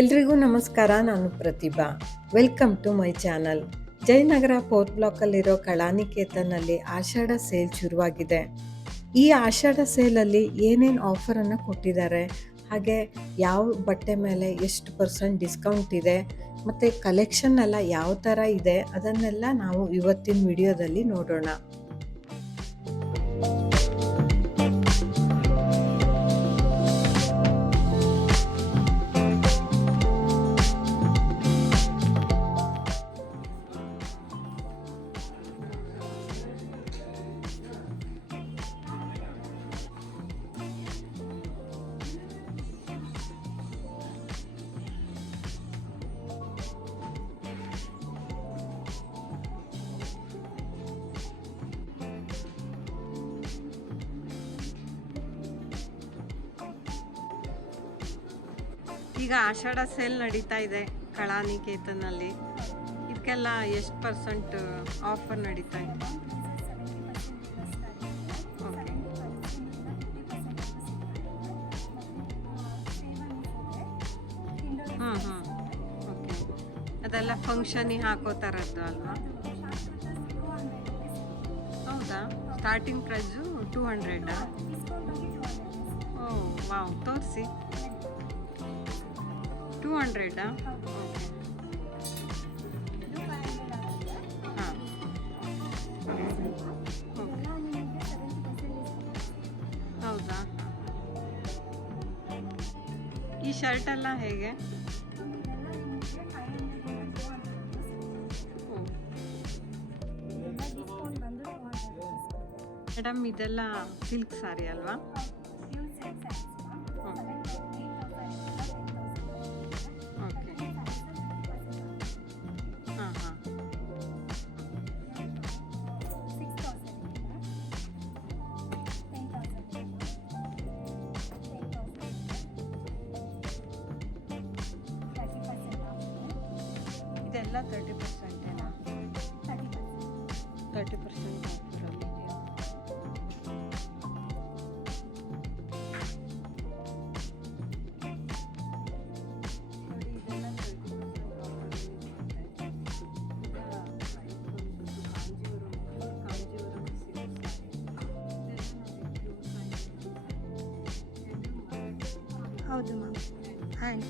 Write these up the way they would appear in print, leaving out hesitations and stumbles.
ಎಲ್ರಿಗೂ ನಮಸ್ಕಾರ. ನಾನು Pratibha. Welcome to my channel. Jayanagar 4th ಬ್ಲಾಕಲ್ಲಿರೋ ಕಲಾನಿಕೇತನಲ್ಲಿ ಆಷಾಢ ಸೇಲ್ ಶುರುವಾಗಿದೆ. ಈ ಆಷಾಢ ಸೇಲಲ್ಲಿ ಏನೇನು ಆಫರನ್ನು ಕೊಟ್ಟಿದ್ದಾರೆ, ಹಾಗೆ ಯಾವ ಬಟ್ಟೆ ಮೇಲೆ ಎಷ್ಟು % ಡಿಸ್ಕೌಂಟ್ ಇದೆ, ಮತ್ತು ಕಲೆಕ್ಷನ್ ಎಲ್ಲ ಯಾವ ಥರ ಇದೆ, ಅದನ್ನೆಲ್ಲ ನಾವು ಇವತ್ತಿನ ವಿಡಿಯೋದಲ್ಲಿ ನೋಡೋಣ. ಈಗ ಆಷಾಢ ಸೇಲ್ ನಡೀತಾ ಇದೆ ಕಲಾನಿಕೇತನಲ್ಲಿ. ಇದಕ್ಕೆಲ್ಲ ಎಷ್ಟು % ಆಫರ್ ನಡೀತಾ ಇದೆ? ಓಕೆ. ಓಕೆ. ಅದೆಲ್ಲ ಫಂಕ್ಷನಿಗೆ ಹಾಕೋ ಥರದ್ದು ಅಲ್ವಾ? ಹೌದಾ? Starting price 200? ಓ ವಾವ್, ತೋರಿಸಿ. 200? ಓಕೆ. ಹಾಂ, ಹೌದಾ? ಈ ಶರ್ಟ್ ಎಲ್ಲ ಹೇಗೆ? ಮೇಡಮ್, ಇದೆಲ್ಲ ಸಿಲ್ಕ್ ಸಾರಿ ಅಲ್ವಾ? ಇದೆಲ್ಲ 30%? 30% ಆಫರಲ್ಲಿ ಇದೆಯಾ? ನೋಡಿ, ಇದೆಲ್ಲ 30% ಆಫರಲ್ಲಿ ಇದೆ. ಕಾಂಜೀವರಂ ಸಿಲ್ಕ್ ಸಾರಿ. ಹೌದು ಮ್ಯಾಮ್. ಹಾಯ್.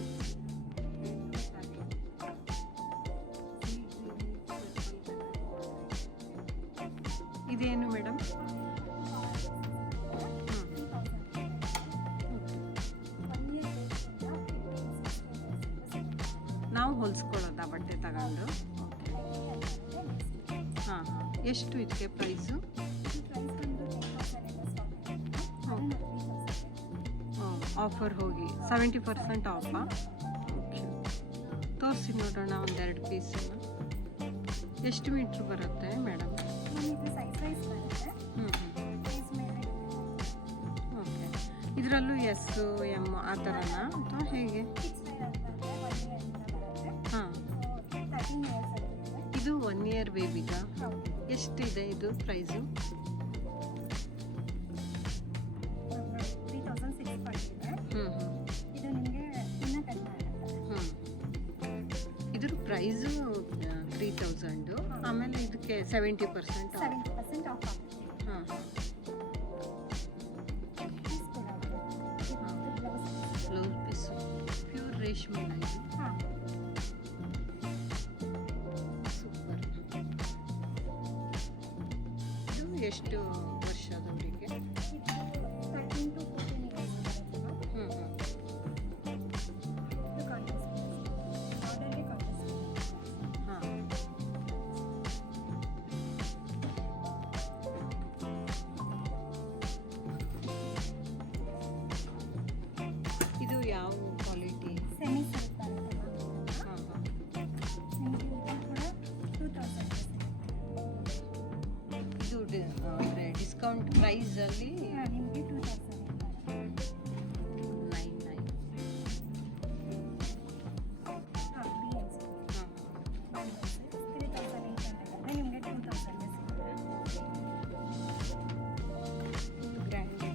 ಇದೇನು ಮೇಡಮ್? ನಾವು ಹೊಲಿಸ್ಕೊಳ್ಳೋದಾ ಬಟ್ಟೆ ತಗೊಂಡು? ಹಾಂ ಹಾಂ. ಎಷ್ಟು ಇದಕ್ಕೆ ಪ್ರೈಸು? ಆಫರ್ ಹೋಗಿ 70% ಆಫಾ? ಓಕೆ, ತೋರಿಸಿ ನೋಡೋಣ ಒಂದೆರಡು ಪೀಸನ್ನು. ಎಷ್ಟು ಮೀಟ್ರ್ ಬರುತ್ತೆ ಮೇಡಮ್? ಓಕೆ. ಇದರಲ್ಲೂ ಎಸ್ ಎಮ್ ಆ ಥರನಾ ಅಥವಾ ಹೇಗೆ? ಹಾಂ, ಇದು 1 ಇಯರ್ ಬೇಬಿಗ? ಎಷ್ಟಿದೆ ಇದು ಪ್ರೈಸು? ಇದ್ರ ಪ್ರೈಸು 3000. ಆಮೇಲೆ ಇದಕ್ಕೆ 70% ಆಫ್. ಹಾಂ ಹಾಂ. ಬ್ಲೌಸ್ ಪೀಸು ಪ್ಯೂರ್ ರೇಷ್ಮೆ ಇದು. ಸೂಪರ್. ಇದು ಎಷ್ಟು ವರ್ಷದವರಿಗೆ? ಇದು ಯಾವ ಕ್ವಾಲಿಟಿ? ಸೆಮಿ ಸಿಲ್ಕ್ ಬರುತ್ತೆ. ಹಾಂ ಹಾಂ. ಇದು ಅಂದರೆ ಡಿಸ್ಕೌಂಟ್ ಪ್ರೈಸಲ್ಲಿ ನಿಮಗೆ 299. ಗ್ರ್ಯಾಂಡ್ ಇದೆ.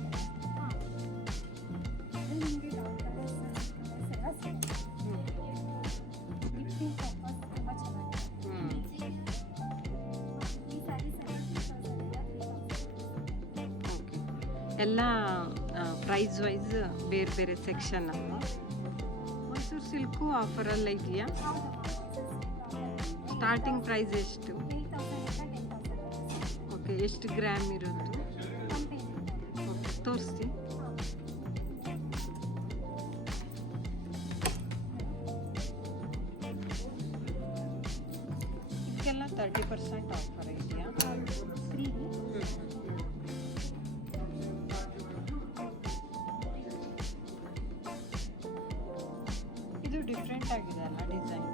ಎಲ್ಲ ಪ್ರೈಸ್ ವೈಸ್ ಬೇರೆ ಬೇರೆ ಸೆಕ್ಷನ್. ಮೈಸೂರು ಸಿಲ್ಕು ಆಫರೆಲ್ಲ ಇದೆಯಾ? ಸ್ಟಾರ್ಟಿಂಗ್ ಪ್ರೈಸ್ ಎಷ್ಟು? ಓಕೆ, ಎಷ್ಟು ಗ್ರಾಮ್ ಇರೋದು? ಓಕೆ, ತೋರಿಸಿ. ಇದಕ್ಕೆಲ್ಲ 30% ಆಫರ್ ಇದೆಯಾ? ಇದು ಡಿಫ್ರೆಂಟ್ ಆಗಿದೆ ಅಲ್ಲ ಡಿಸೈನ್?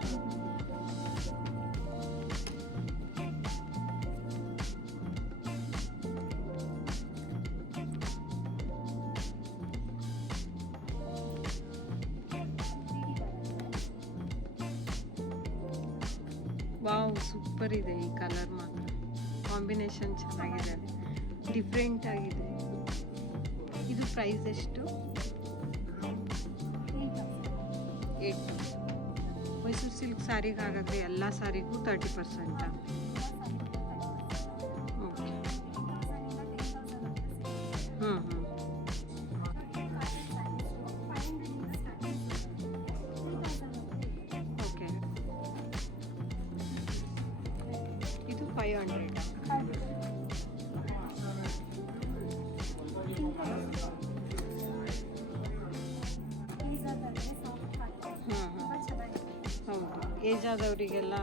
ವಾವ್, ಸೂಪರ್ ಇದೆ ಈ ಕಲರ್ ಮಾತ್ರ. ಕಾಂಬಿನೇಷನ್ ಚೆನ್ನಾಗಿದೆ, ಡಿಫ್ರೆಂಟ್ ಆಗಿದೆ. ಇದು ಪ್ರೈಸ್ ಎಷ್ಟು? 8,000. ಮೈಸೂರು ಸಿಲ್ಕ್ ಸ್ಯಾರಿಗೆ ಹಾಗಾದರೆ ಎಲ್ಲ ಸ್ಯಾರಿಗೂ 30%? ಓಕೆ. ಓಕೆ, ಇದು 500. ಹೌದು, ಏಜ್ ಆದವರಿಗೆಲ್ಲ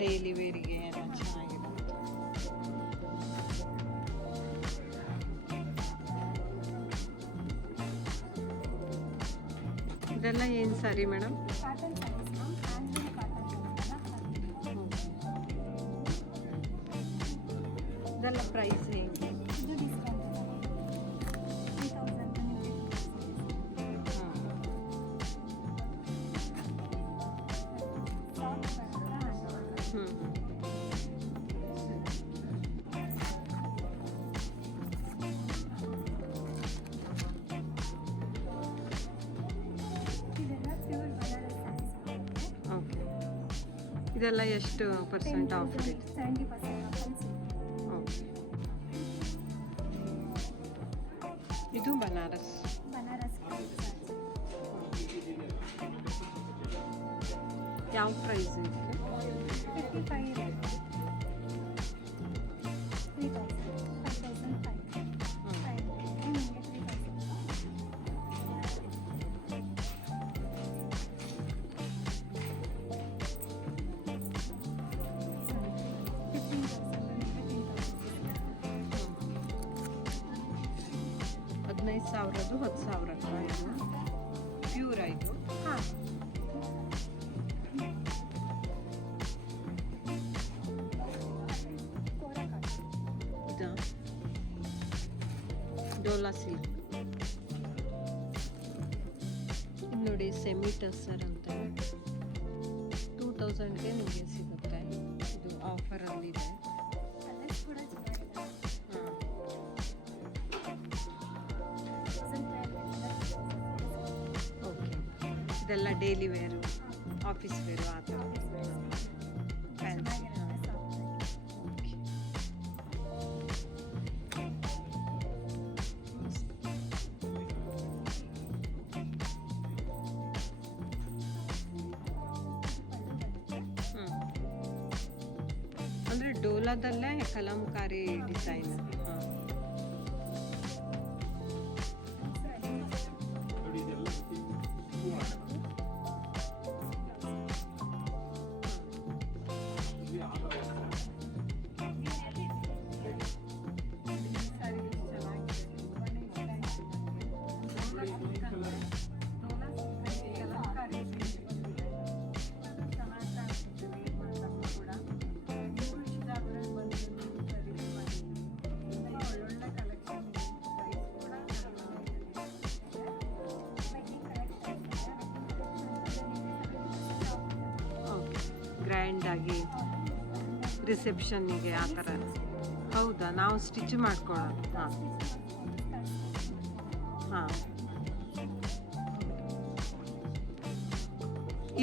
ಡೈಲಿ ವೇರಿಗೆ ಎಲ್ಲ ಚೆನ್ನಾಗಿದೆ. ಇದೆಲ್ಲ ಏನು ಸಾರಿ ಮೇಡಮ್? ಇದೆಲ್ಲ ಪ್ರೈಸ್ ಹೇಗೆ? ಓಕೆ, ಇದೆಲ್ಲ ಎಷ್ಟು ಪರ್ಸೆಂಟ್ ಆಫರ್ ಇದೆ? 70%. ಓಕೆ, ಇದು ಬನಾರಸ್. ಯಾವ ಪ್ರೈಸ್ ಇದೆ? 55. 15,000 10,000 ಇದು ಪ್ಯೂರ್ ಆಯಿತು. ಹಾಂ, ಇದು ಡೋಲಾ ಸಿಲ್ಕ್. ಇದು ನೋಡಿ, ಸೆಮಿ ಟಸ್ಸರ್ ಅಂತ 2000ಗೆ ನಿಮಗೆ ಸಿಗುತ್ತೆ. ಇದು ಆಫರಲ್ಲಿದೆ. ಕಲರ್ಸ್ ಕೂಡ ಚೆನ್ನಾಗಿದೆ. ಹಾಂ, ಓಕೆ. ಇದೆಲ್ಲ ಡೈಲಿ ವೇರು, ಆಫೀಸ್ ವೇರು ಆ ಥರ. ಫ್ಯಾನ್ಸಿ. ಓಕೆ, ಅಂದರೆ ಡೋಲಾದಲ್ಲೇ ಕಲಂಕಾರಿ ಡಿಸೈನ್. ಹಾಂ, ಗ್ರ್ಯಾಂಡಾಗಿ ರಿಸೆಪ್ಷನ್ನಿಗೆ ಆ ಥರ. ಹೌದಾ, ನಾವು ಸ್ಟಿಚ್ ಮಾಡ್ಕೊಳ್ಳೋದು. ಹಾಂ ಹಾಂ,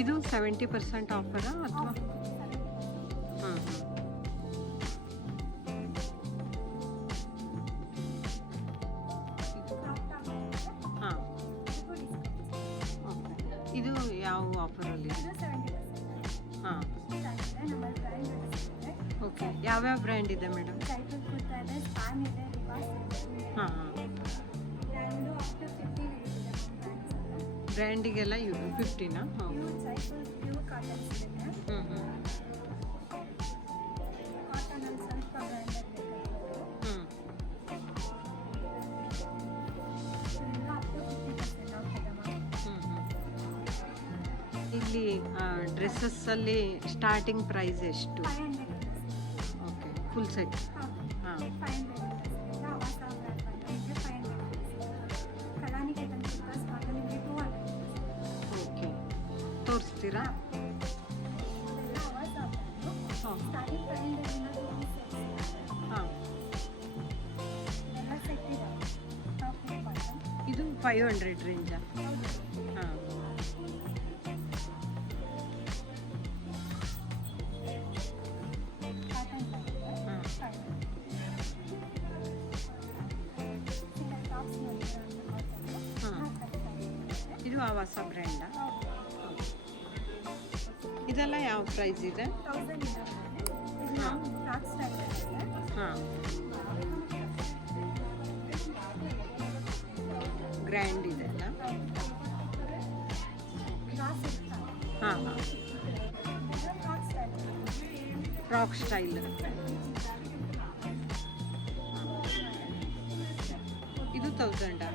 ಇದು 70% ಆಫರಾ ಅಥವಾ? ಹಾಂ ಹಾಂ, ಇದು ಯಾವ ಆಫರಲ್ಲಿ ಇದು 70% ಹಾಂ ಆಗಿದೆ. ನಮ್ಮಲ್ಲಿ ಬ್ರ್ಯಾಂಡ್ ಇದೆ. ಓಕೆ ಯಾವ್ಯಾವ ಬ್ರ್ಯಾಂಡ್ ಇದೆ ಮೇಡಮ್? ಜೈಪುರ್ ಕುರ್ತಾ ಇದೆ, ಸ್ಪಾನ್ ಇದೆ, ರಿವಾಸ್ ಇದೆ. ಹಾಂ ಹಾಂ ಬ್ರ್ಯಾಂಡು ಅಪ್ ಟು 50 ಇದೆ ಬ್ರ್ಯಾಂಡ್ಸ್. ಬ್ರ್ಯಾಂಡಿಗೆಲ್ಲ 50ನಾ? ಹಾಂ ಪ್ಯೂರ್ ಜೈಪುರ್ ಪ್ಯೂರ್ ಕಾಟನ್ಸ್ ಇದೆ. ಹ್ಞೂ ಹ್ಞೂ ಕಾಟನಲ್ಲಿ ಸ್ವಲ್ಪ ಬ್ರ್ಯಾಂಡೆಡ್ ಬೇಕಾಗಿತ್ತು. ಹ್ಞೂ ಇದೆಲ್ಲ ಅಪ್ ಟು 50% ಆಫ್ ಇದೆ ಮ್ಯಾಮ್. ಇಲ್ಲಿ ಡ್ರೆಸ್ಸಸ್ಸಲ್ಲಿ ಸ್ಟಾರ್ಟಿಂಗ್ ಪ್ರೈಸ್ ಎಷ್ಟು? 500 rupees. ಓಕೆ ಫುಲ್ ಸೆಟ್ ಹೌದು. ಹಾಂ 500 rupees ಇದೆ. ಆವಾಸ ಬ್ರ್ಯಾಂಡ್ ಬಂದಿದೆ 500 rupees. ಕಲಾನಿ ಕೇತನ್ ಕುರ್ತಾಸ್ ಬಂದು ನಿಮಗೆ 200 rupees. ಓಕೆ ತೋರಿಸ್ತೀರಾ? ಇದೆಲ್ಲ ಆವಾಸ ಬ್ರ್ಯಾಂಡು. ಹಾಂ ಸ್ಟಾರ್ಟಿಂಗ್ 500 ಇಂದ 2 ಹಾಂ ಇದೆಲ್ಲ ಸೆಟ್ ಇದೆ. Top cotton. ಇದು 500 ರೇಂಜಾ? ಹೌದು. ಹಾಂ ಕಾಟನ್ ಬಂದಿದೆ. ಹಾಂ 500. ಇದೆಲ್ಲ ಟಾಪ್ಸ್ ನೋಡಿದ್ರೆ ಕಾಟನ್. ಹಾಂ ಇದು ಆವಾಸ ಬ್ರ್ಯಾಂಡಾ? ಇದೆಲ್ಲ ಯಾವ ಪ್ರೈಸ್ ಇದೆ? 1000 ಇದೆ. ಇದು ಹಾಂ. ಫ್ರಾಕ್ ಸ್ಟೈಲ್ ಇದೆ. ಹಾಂ ಗ್ರ್ಯಾಂಡ್ ಇದೆ ಅಲ್ಲ? ಕ್ರಾಸ್ ಇರುತ್ತೆ. ಹಾಂ ಹಾಂ ಇದು ಫ್ರಾಕ್ ಸ್ಟೈಲ್ ಇದೆ. ಫ್ರಾಕ್ ಸ್ಟೈಲ್ ಇದು 1000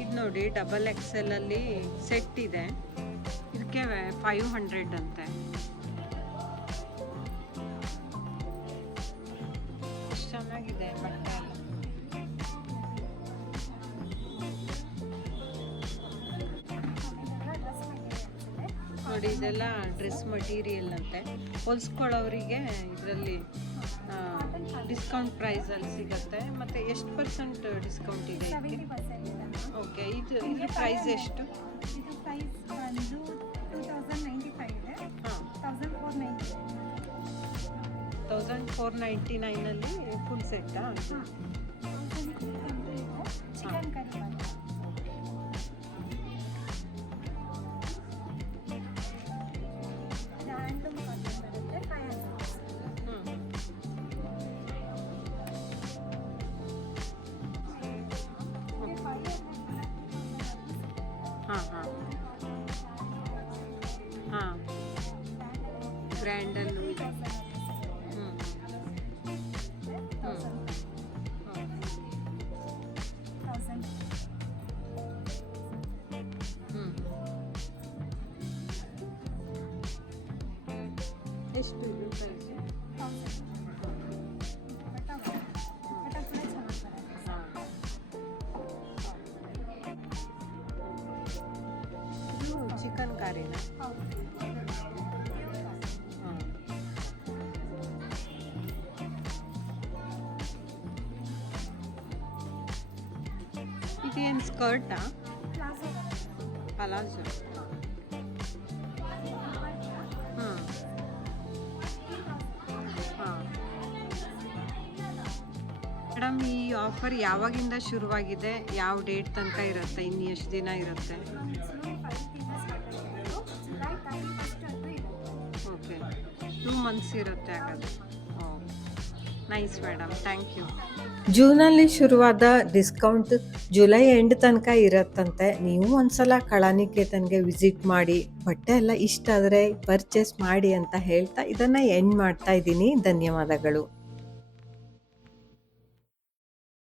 ಇದು ನೋಡಿ ಡಬಲ್ ಎಕ್ಸೆಲ್ ಅಲ್ಲಿ ಸೆಟ್ ಇದೆ, ಇದಕ್ಕೆ 500 ಅಂತೆ. ಎಷ್ಟು ಚೆನ್ನಾಗಿದೆ ಬಟ್ಟೆ ಎಲ್ಲ. ನೋಡಿ ಇದೆಲ್ಲ ಡ್ರೆಸ್ ಮಟೀರಿಯಲ್ ಅಂತೆ. ಹೊಲ್ಸ್ಕೊಳ್ಳೋರಿಗೆ ಇದರಲ್ಲಿ ಡಿಸ್ಕೌಂಟ್ ಪ್ರೈಸಲ್ಲಿ ಸಿಗುತ್ತೆ. ಮತ್ತು ಎಷ್ಟು ಪರ್ಸೆಂಟ್ ಡಿಸ್ಕೌಂಟ್ ಇದೆ ಇದಕ್ಕೆ? 70% ಇದೆ ಮ್ಯಾಮ್. ಓಕೆ ಇದ್ರ ಪ್ರೈಸ್ ಎಷ್ಟು? ಇದು ಪ್ರೈಸ್ ಬಂದು 2095 ಇದೆ. ಹಾಂ 1490 1499ಅಲ್ಲಿ ಫುಲ್ ಸೆಟ್ಟಾ? ಹಾಂ 1000 ಇದೆ. ಚಿಕನ್ ಕರಿ ಬಂದು ಹ್ಯಾಂಡ್ಲೂಮ್ ಕಾಟನ್ ಬರುತ್ತೆ 500. ಹ್ಞೂ ಇದು 500 ಹಾಂ ಹಾಂ ಹಾಂ ಗ್ರ್ಯಾಂಡಲ್ಲೂ ಇದೆ. ಹ್ಞೂ ಹ್ಞೂ ಹ್ಞೂ ಎಷ್ಟು ಇದು ಪ್ರೈಸ್? ಹಾಂ ಇದು ಚಿಕನ್ ಕಾರಿನ? ಹಾಂ ಇದೇನು ಸ್ಕರ್ಟಾ? ಪಲಾಜೋ? ಹಾಂ ಹಾಂ ಮೇಡಮ್ ಈ ಆಫರ್ ಯಾವಾಗಿಂದ ಶುರುವಾಗಿದೆ? ಯಾವ ಡೇಟ್ ತನಕ ಇರುತ್ತೆ? ಇನ್ನು ಎಷ್ಟು ದಿನ ಇರುತ್ತೆ? ಓಕೆ 2 ಮಂತ್ಸ್ ಇರುತ್ತೆ ಹಾಗಾದ್ರೆ. ಓ ನೈಸ್ ಮೇಡಮ್, ಥ್ಯಾಂಕ್ ಯು. ಜೂನಲ್ಲಿ ಶುರುವಾದ ಡಿಸ್ಕೌಂಟ್ ಜುಲೈ ಎಂಡ್ ತನಕ ಇರತ್ತಂತೆ. ನೀವು ಒಂದ್ಸಲ ಕಲಾನಿಕೇತನ್ಗೆ ವಿಸಿಟ್ ಮಾಡಿ ಬಟ್ಟೆ ಎಲ್ಲ ಇಷ್ಟ ಆದರೆ ಪರ್ಚೇಸ್ ಮಾಡಿ ಅಂತ ಹೇಳ್ತಾ ಇದನ್ನು ಎಂಡ್ ಮಾಡ್ತಾ ಇದ್ದೀನಿ. ಧನ್ಯವಾದಗಳು.